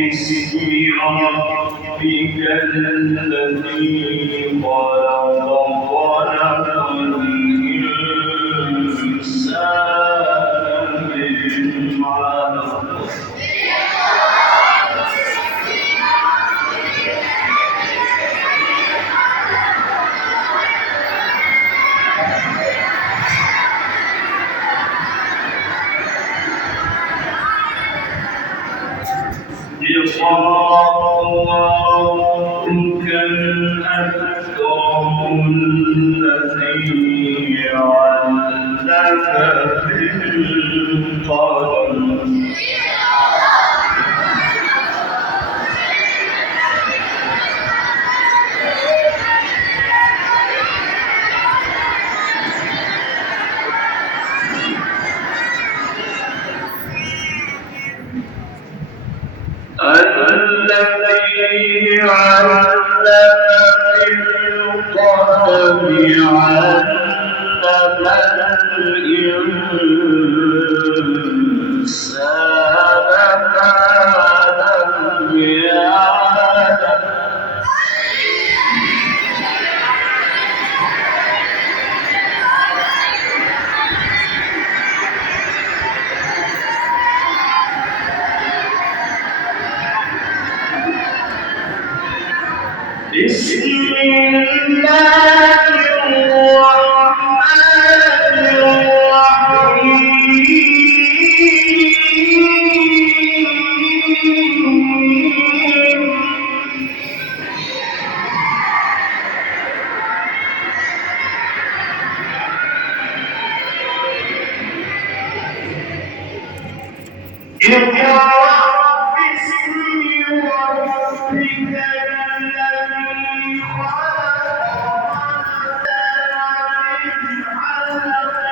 باسم ربك الذي خلق الإنسان من علق اقرأ وربك الأكرم الذي علم بالقلم الذي علم بالقلم علم الإنسان ما لم يعلم بسم الله الرحمن الرحيم اقرأ باسم ربك الذي خلق من علق